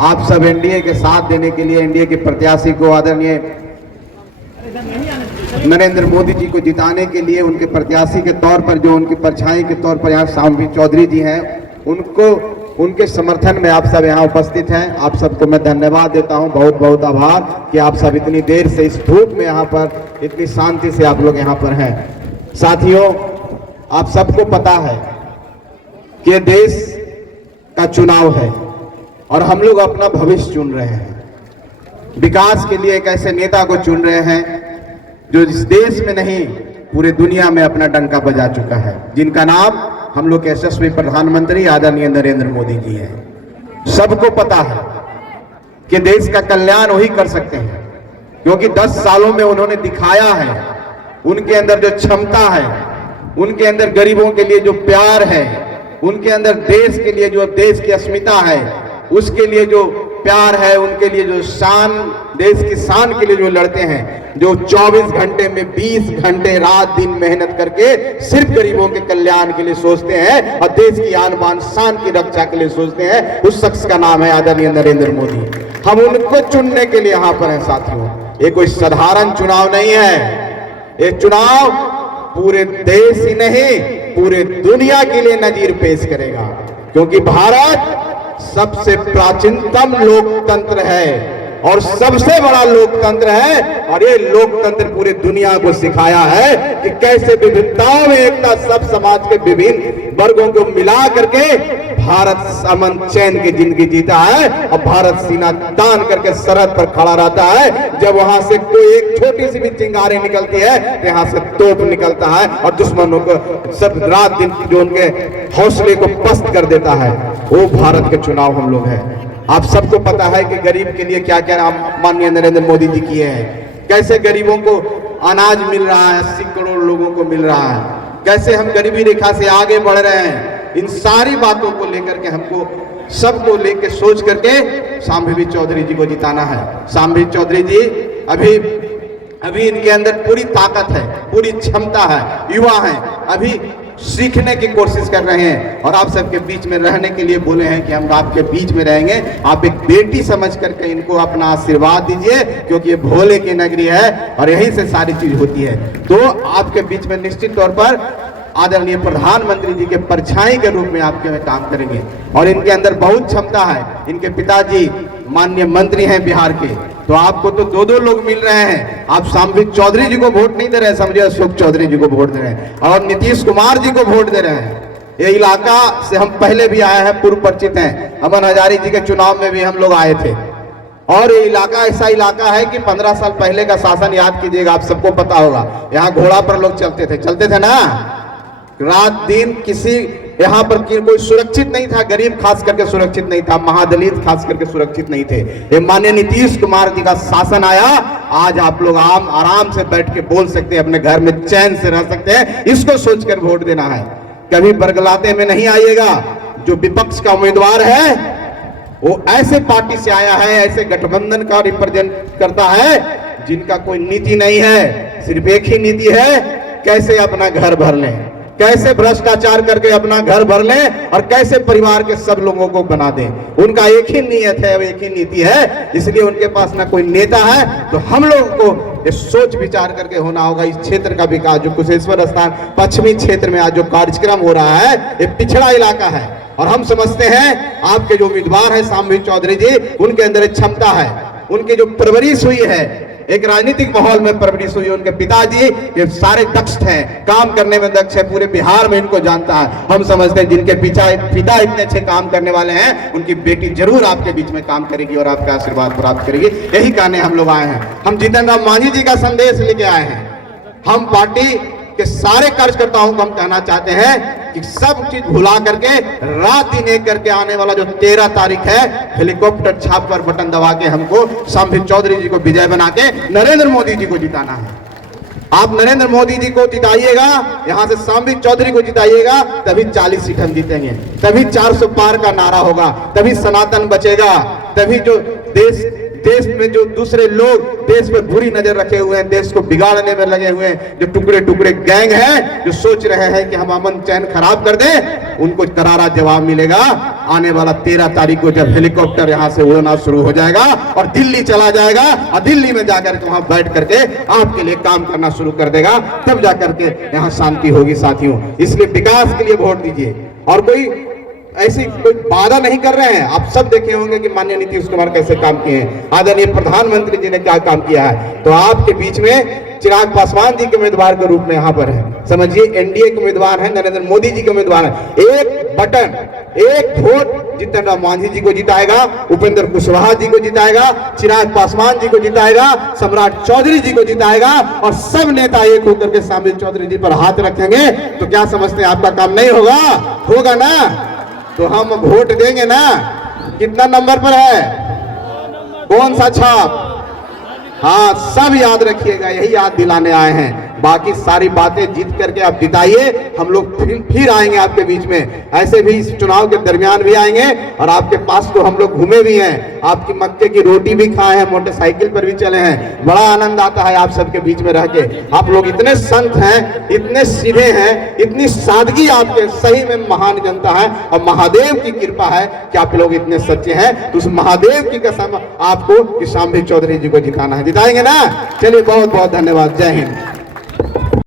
आप सब एनडीए के साथ देने के लिए, एनडीए के प्रत्याशी को आदरणीय नरेंद्र मोदी जी को जिताने के लिए उनके प्रत्याशी के तौर पर, जो उनकी परछाई के तौर पर यहाँ शामवी चौधरी जी हैं, उनको उनके समर्थन में आप सब यहाँ उपस्थित हैं। आप सबको मैं धन्यवाद देता हूँ, बहुत बहुत आभार कि आप सब इतनी देर से इस धूप में यहाँ पर इतनी शांति से आप लोग यहाँ पर हैं। साथियों, आप सबको पता है कि देश का चुनाव है और हम लोग अपना भविष्य चुन रहे हैं। विकास के लिए एक ऐसे नेता को चुन रहे हैं जो इस देश में नहीं पूरे दुनिया में अपना डंका बजा चुका है, जिनका नाम हम लोग के यशस्वी प्रधानमंत्री आदरणीय नरेंद्र मोदी जी हैं। सबको पता है कि देश का कल्याण वही कर सकते हैं, क्योंकि 10 सालों में उन्होंने दिखाया है, उनके अंदर जो क्षमता है, उनके अंदर गरीबों के लिए जो प्यार है, उनके अंदर देश के लिए जो देश की अस्मिता है, उसके लिए जो प्यार है, उनके लिए जो शान, देश की शान के लिए जो लड़ते हैं, जो 24 घंटे में 20 घंटे रात दिन मेहनत करके सिर्फ गरीबों के कल्याण के लिए सोचते हैं और देश की आन बान शान की रक्षा के लिए सोचते हैं, उस शख्स का नाम है आदरणीय नरेंद्र मोदी। हम उनको चुनने के लिए यहाँ पर हैं। साथियों, ये कोई साधारण चुनाव नहीं है, ये चुनाव पूरे देश ही नहीं पूरे दुनिया के लिए नजीर पेश करेगा, क्योंकि भारत सबसे प्राचीनतम लोकतंत्र है और सबसे बड़ा लोकतंत्र है, और ये लोकतंत्र पूरे दुनिया को सिखाया है कि कैसे विभिन्नताओं में एकता, सब समाज के विभिन्न वर्गों को मिला करके भारत अमन चैन की जिंदगी जीता है और भारत सीना तान करके सरहद पर खड़ा रहता है। जब वहां से कोई एक छोटी सी भी चिंगारी निकलती है तो यहाँ से तोप निकलता है और दुश्मनों को सब रात दिन जो उनके हौसले को पस्त कर देता है। वो भारत के चुनाव हम लोग हैं। आप सबको पता है कि गरीब के लिए क्या क्या माननीय नरेंद्र मोदी जी किए हैं, कैसे गरीबों को अनाज मिल रहा है, 80 करोड़ लोगों को मिल रहा है, कैसे हम गरीबी रेखा से आगे बढ़ रहे हैं। इन सारी बातों को लेकर के हमको सबको लेके सोच करके शामवी चौधरी जी को जिताना है। शामवी चौधरी जी अभी इनके अंदर पूरी ताकत है, पूरी क्षमता है, युवा हैं, अभी सीखने की कोशिश कर रहे हैं और आप सबके बीच में रहने के लिए बोले हैं कि हम आपके बीच में रहेंगे। आप एक बेटी समझ करके इनको अपना आशीर्वाद दीजिए, क्योंकि ये भोले की नगरी है और यहीं से सारी चीज होती है। तो आपके बीच में निश्चित तौर पर आदरणीय प्रधानमंत्री जी के परछाई के रूप में आपके में काम करेंगे और इनके अंदर बहुत क्षमता है। इनके पिताजी माननीय मंत्री हैं बिहार के, तो आपको तो 2-2 लोग मिल रहे हैं। आप शामवी चौधरी जी को वोट नहीं दे रहे हैं, समझिए अशोक चौधरी जी को वोट दे रहे हैं और नीतीश कुमार जी को वोट दे रहे हैं। ये इलाका से हम पहले भी आए हैं, पूर्व परिचित हैं। अमन हजारी जी के चुनाव में भी हम लोग आए थे और ये इलाका ऐसा इलाका है कि 15 साल पहले का शासन याद कीजिएगा, आप सबको पता होगा। यहाँ घोड़ा पर लोग चलते थे ना, रात दिन किसी यहाँ पर कोई सुरक्षित नहीं था, गरीब खास करके सुरक्षित नहीं था, महादलित खास करके सुरक्षित नहीं थे। ये माननीय नीतीश कुमार जी का शासन आया, आज आप लोग आराम से बैठ के बोल सकते हैं, अपने घर में चैन से रह सकते हैं। इसको सोचकर वोट देना है, कभी बरगलाते में नहीं आइएगा। जो विपक्ष का उम्मीदवार है वो ऐसे पार्टी से आया है, ऐसे गठबंधन का रिप्रेजेंट करता है जिनका कोई नीति नहीं है, सिर्फ एक ही नीति है, कैसे अपना घर भर लें, कैसे भ्रष्टाचार करके अपना घर भर लें और कैसे परिवार के सब लोगों को बना दें। उनका एक ही नियत है, एक ही नीति है, इसलिए उनके पास ना कोई नेता है। तो हम लोगों को ये सोच विचार करके होना होगा। इस क्षेत्र का विकास, जो कुशेश्वर स्थान पश्चिमी क्षेत्र में आज जो कार्यक्रम हो रहा है, ये पिछड़ा इलाका है और हम समझते हैं आपके जो उम्मीदवार है शामवी चौधरी जी, उनके अंदर एक क्षमता है, उनकी जो परवरिश हुई है, एक राजनीतिक माहौल में परवरिश हुई, उनके पिताजी ये सारे दक्ष हैं, काम करने में दक्ष है, पूरे बिहार में इनको जानता है। हम समझते हैं जिनके पिता इतने अच्छे काम करने वाले हैं, उनकी बेटी जरूर आपके बीच में काम करेगी और आपका आशीर्वाद प्राप्त करेगी। यही कहने हम लोग आए हैं। हम जीतन राम मांझी जी का संदेश लेके आए हैं। हम पार्टी के सारे कार्यकर्ताओं को हम कहना चाहते हैं कि सब चीज भुला करके रात दिन एक करके आने वाला जो 13 तारीख है, हेलीकॉप्टर छाप पर बटन दबा के हमको शामवी चौधरी जी को विजय बना के नरेंद्र मोदी जी को जिताना है। आप नरेंद्र मोदी जी को जिताइएगा, यहाँ से शामवी चौधरी को जिताइएगा, तभी 40 सीट हम जीतेंगे, तभी 400 पार का नारा होगा, तभी सनातन बचेगा, तभी जो देश देश में जो दूसरे लोग देश पर बुरी नजर रखे हुए हैं, देश को बिगाड़ने में लगे हुए हैं, जो टुकड़े टुकड़े गैंग हैं, जो सोच रहे हैं कि हम अमन चैन खराब कर दें, उनको करारा जवाब मिलेगा। आने वाला 13 तारीख को जब हेलीकॉप्टर यहां से उड़ना शुरू हो जाएगा और दिल्ली चला जाएगा और दिल्ली में जाकर के वहां बैठ करके आपके लिए काम करना शुरू कर देगा, तब जाकर के यहाँ शांति होगी साथियों। इसलिए विकास के लिए वोट दीजिए। और कोई ऐसी कोई वादा नहीं कर रहे हैं। आप सब देखे होंगे कि माननीय नीतीश कुमार कैसे काम किए हैं, आदरणीय प्रधानमंत्री जी ने क्या काम किया है। तो आपके बीच में चिराग पासवान जी के उम्मीदवार के रूप में यहाँ पर है, समझिए एनडीए के उम्मीदवार हैं, नरेंद्र मोदी जी के उम्मीदवार हैं। एक बटन, एक वोट जीतन राम मांझी जी को जिताएगा, उपेंद्र कुशवाहा जी को जिताएगा, चिराग पासवान जी को जिताएगा, सम्राट चौधरी जी को जिताएगा और सब नेता एक होकर के शामिल चौधरी जी पर हाथ रखेंगे। तो क्या समझते हैं आपका काम नहीं होगा? होगा ना? तो हम वोट देंगे ना। कितना नंबर पर है? कौन सा छाप? हाँ, सब याद रखिएगा, यही याद दिलाने आए हैं। बाकी सारी बातें जीत करके आप जिताइए, हम लोग फिर आएंगे आपके बीच में। ऐसे भी इस चुनाव के दरमियान भी आएंगे और आपके पास तो हम लोग घूमे भी हैं, आपकी मक्के की रोटी भी खाए हैं, मोटरसाइकिल पर भी चले हैं। बड़ा आनंद आता है आप सबके बीच में रह के। आप लोग इतने संत हैं, इतने सीधे हैं, इतनी सादगी आपके, सही में महान जनता है और महादेव की कृपा है कि आप लोग इतने सच्चे हैं। तो उस महादेव की कसम आपको कि शाम्भवी चौधरी जी को जिताना है। जिताएंगे ना? चलिए, बहुत बहुत धन्यवाद। जय हिंद।